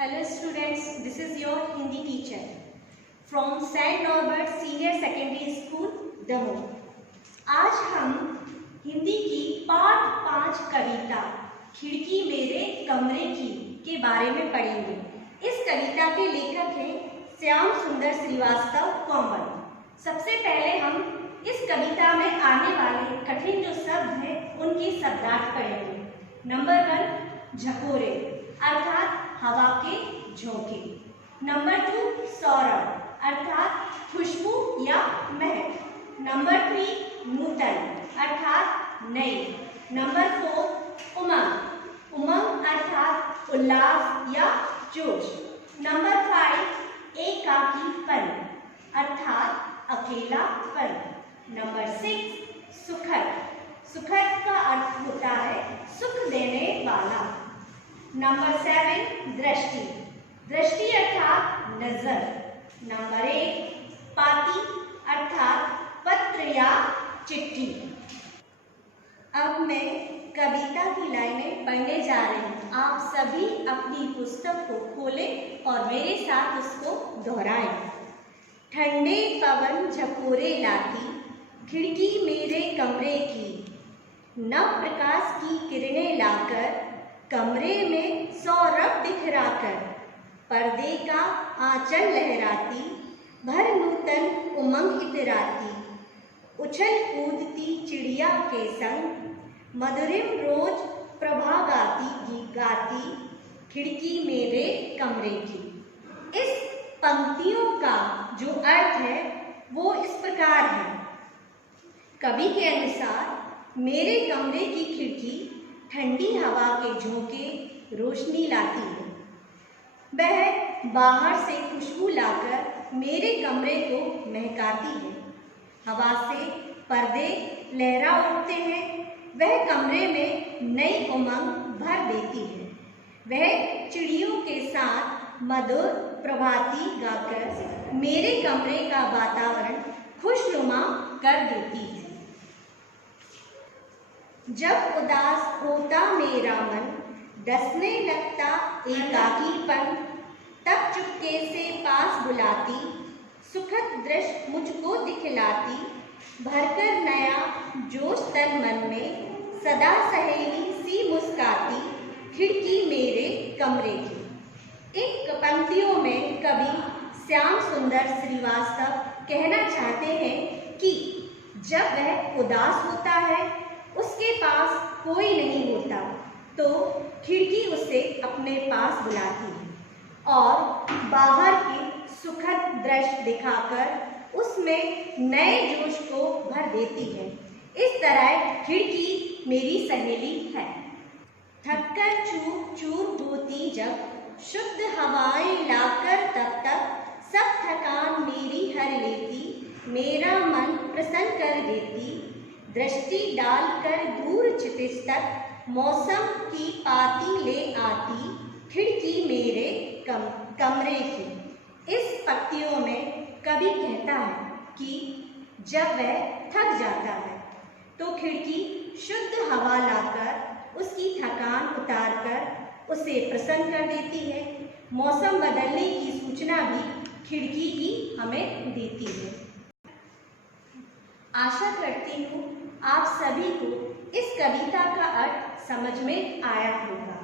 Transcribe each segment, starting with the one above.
Hello students, this is your Hindi teacher from St. Norbert Senior Secondary School, Damoh. आज हम हिंदी की पाठ 5 कविता खिड़की मेरे कमरे की के बारे में पढ़ेंगे। इस कविता के लेखक हैं श्याम सुंदर श्रीवास्तव कोमल। सबसे पहले हम इस कविता में आने वाले कठिन जो शब्द हैं उनकी शब्दार्थ पढ़ेंगे। नंबर 1 झकोरे अर्थात हवा के झोंके। नंबर 2 सौरभ अर्थात खुशबू या महक। नंबर 3 नूतन अर्थात नई। नंबर 4 उमंग उमंग अर्थात उल्लास या जोश। नंबर 5 एकाकीपन अर्थात अकेलापन। नंबर 6 सुखद सुखद का अर्थ होता है सुख देने वाला। नंबर 7 दृष्टि दृष्टि अर्थात नजर। नंबर 8 पाती अर्थात पत्र या चिट्ठी। अब मैं कविता की लाइनें पढ़ने जा रही हूँ। आप सभी अपनी पुस्तक को खोलें और मेरे साथ उसको दोहराएं। ठंडे पवन झकोरे लाती खिड़की मेरे कमरे की, नव प्रकाश की किरणें लाकर कमरे में सौरभ दिखराकर, पर्दे का आंचल लहराती भर नूतन उमंग इतराती, उछल कूदती चिड़िया के संग मधुरिम रोज प्रभा गाती खिड़की मेरे कमरे की। इस पंक्तियों का जो अर्थ है वो इस प्रकार है। कवि के अनुसार मेरे कमरे की खिड़की ठंडी हवा के झोंके रोशनी लाती है। वह बाहर से खुशबू लाकर मेरे कमरे को महकाती है। हवा से पर्दे लहरा उठते हैं। वह कमरे में नई उमंग भर देती है। वह चिड़ियों के साथ मधुर प्रभाती गाकर मेरे कमरे का वातावरण खुशनुमा कर देती है। जब उदास होता मेरा मन, डसने लगता एकाकीपन, तब चुपके से पास बुलाती सुखद दृश्य मुझको दिखलाती, भरकर नया जोश तन मन में, सदा सहेली सी मुस्काती खिड़की मेरे कमरे की। इन पंक्तियों में कवि श्याम सुंदर श्रीवास्तव कहना चाहते हैं कि जब वह उदास होता है, उसके पास कोई नहीं होता, तो खिड़की उसे अपने पास बुलाती है और बाहर की सुखद दृश्य दिखाकर उसमें नए जोश को भर देती है। इस तरह खिड़की मेरी सहेली है। थककर चूर चूर होती जब, शुद्ध हवाएं लाकर तब तक सब थकान मेरी हर लेती, मेरा मन प्रसन्न कर देती, दृष्टि डालकर दूर क्षितिज तक मौसम की पाती ले आती खिड़की मेरे कमरे की। इस पंक्तियों में कवि कहता है कि जब वह थक जाता है तो खिड़की शुद्ध हवा लाकर उसकी थकान उतारकर उसे प्रसन्न कर देती है। मौसम बदलने की सूचना भी खिड़की ही हमें देती है। आशा करती हूँ आप सभी को इस कविता का अर्थ समझ में आया होगा।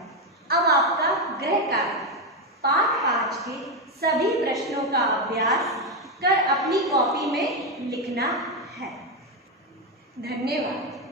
अब आपका गृह कार्य पाठ 5 के सभी प्रश्नों का अभ्यास कर अपनी कॉपी में लिखना है। धन्यवाद।